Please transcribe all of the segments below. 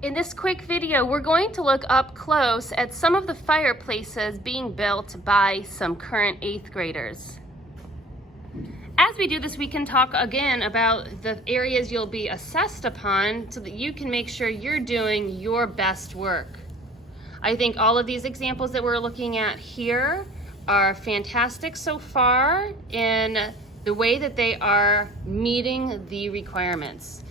In this quick video, we're going to look up close at some of the fireplaces being built by some current 8th graders. As we do this, we can talk again about the areas you'll be assessed upon so that you can make sure you're doing your best work. I think all of these examples that we're looking at here are fantastic so far in the way that they are meeting the requirements.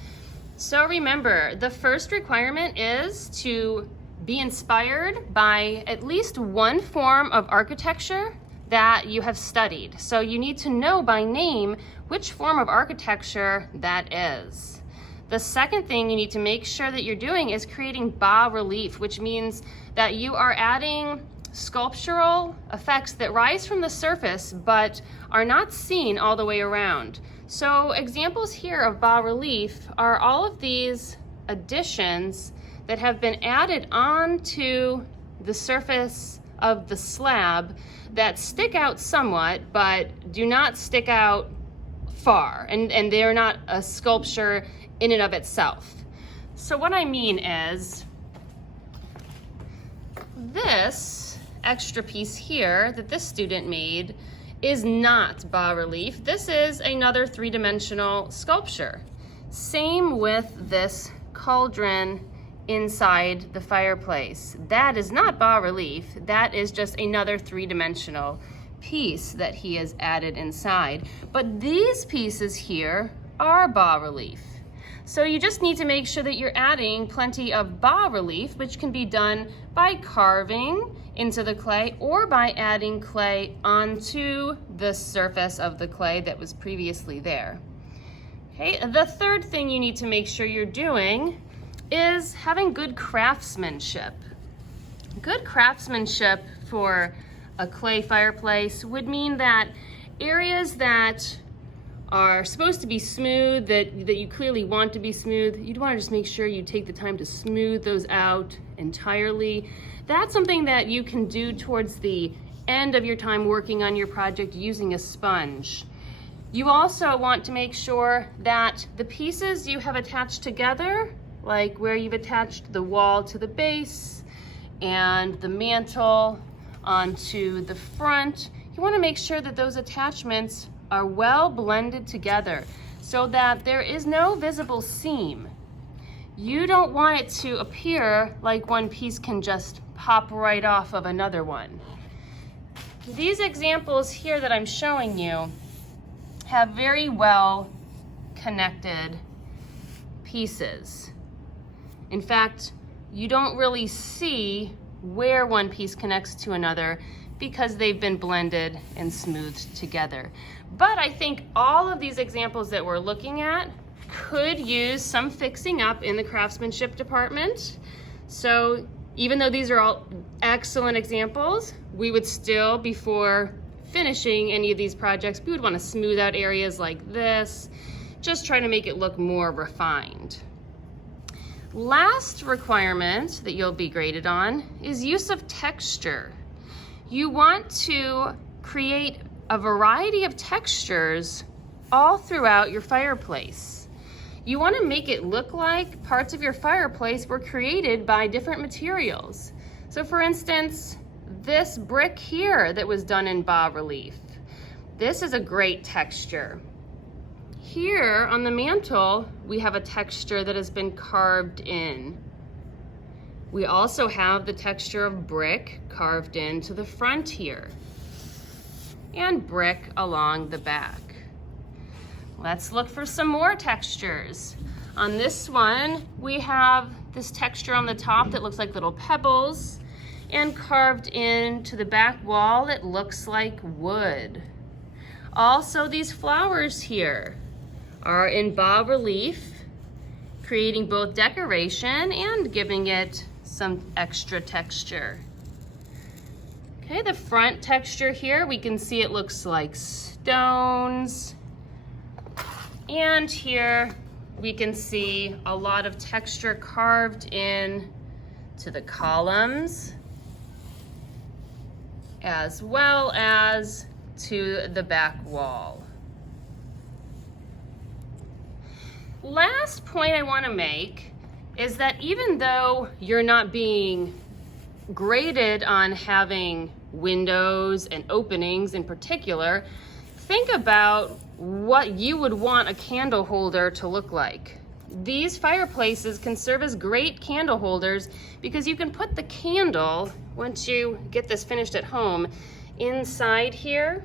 So remember, the first requirement is to be inspired by at least one form of architecture that you have studied. So you need to know by name which form of architecture that is. The second thing you need to make sure that you're doing is creating bas relief, which means that you are adding sculptural effects that rise from the surface but are not seen all the way around. So examples here of bas relief are all of these additions that have been added onto the surface of the slab that stick out somewhat but do not stick out far, and they're not a sculpture in and of itself. So what I mean is this extra piece here that this student made is not bas relief. This is another three-dimensional sculpture. Same with this cauldron inside the fireplace. That is not bas relief. That is just another three-dimensional piece that he has added inside. But these pieces here are bas relief. So you just need to make sure that you're adding plenty of bas relief, which can be done by carving into the clay or by adding clay onto the surface of the clay that was previously there. Okay, the third thing you need to make sure you're doing is having good craftsmanship. Good craftsmanship for a clay fireplace would mean that areas that are supposed to be smooth, that you clearly want to be smooth, you'd want to just make sure you take the time to smooth those out entirely. That's something that you can do towards the end of your time working on your project using a sponge. You also want to make sure that the pieces you have attached together, like where you've attached the wall to the base and the mantle onto the front, you want to make sure that those attachments are well blended together so that there is no visible seam. You don't want it to appear like one piece can just pop right off of another one. These examples here that I'm showing you have very well connected pieces. In fact, you don't really see where one piece connects to another because they've been blended and smoothed together. But I think all of these examples that we're looking at could use some fixing up in the craftsmanship department. So even though these are all excellent examples, we would still, before finishing any of these projects, we would want to smooth out areas like this, just try to make it look more refined. Last requirement that you'll be graded on is use of texture. You want to create a variety of textures all throughout your fireplace. You want to make it look like parts of your fireplace were created by different materials. So for instance, this brick here that was done in bas relief, this is a great texture. Here on the mantle, we have a texture that has been carved in. We also have the texture of brick carved into the front here, and brick along the back. Let's look for some more textures. On this one, we have this texture on the top that looks like little pebbles, and carved into the back wall, it looks like wood. Also, these flowers here are in bas relief, creating both decoration and giving it some extra texture. Okay, the front texture here, we can see it looks like stones. And here we can see a lot of texture carved in to the columns, as well as to the back wall. Last point I want to make is that even though you're not being graded on having windows and openings in particular, think about what you would want a candle holder to look like. These fireplaces can serve as great candle holders because you can put the candle, once you get this finished at home, inside here.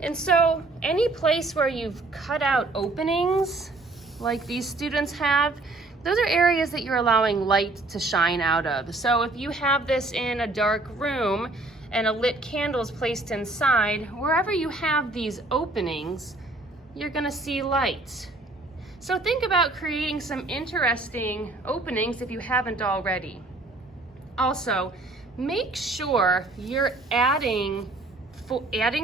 And so any place where you've cut out openings, like these students have, those are areas that you're allowing light to shine out of. So if you have this in a dark room and a lit candle is placed inside, wherever you have these openings, you're gonna see light. So think about creating some interesting openings if you haven't already. Also, make sure you're adding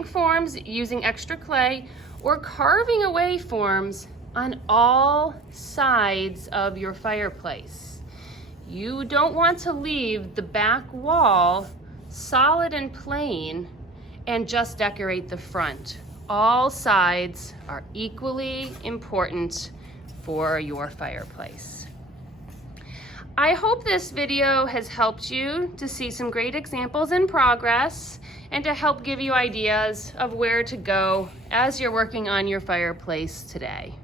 forms using extra clay or carving away forms on all sides of your fireplace. You don't want to leave the back wall solid and plain and just decorate the front. All sides are equally important for your fireplace. I hope this video has helped you to see some great examples in progress and to help give you ideas of where to go as you're working on your fireplace today.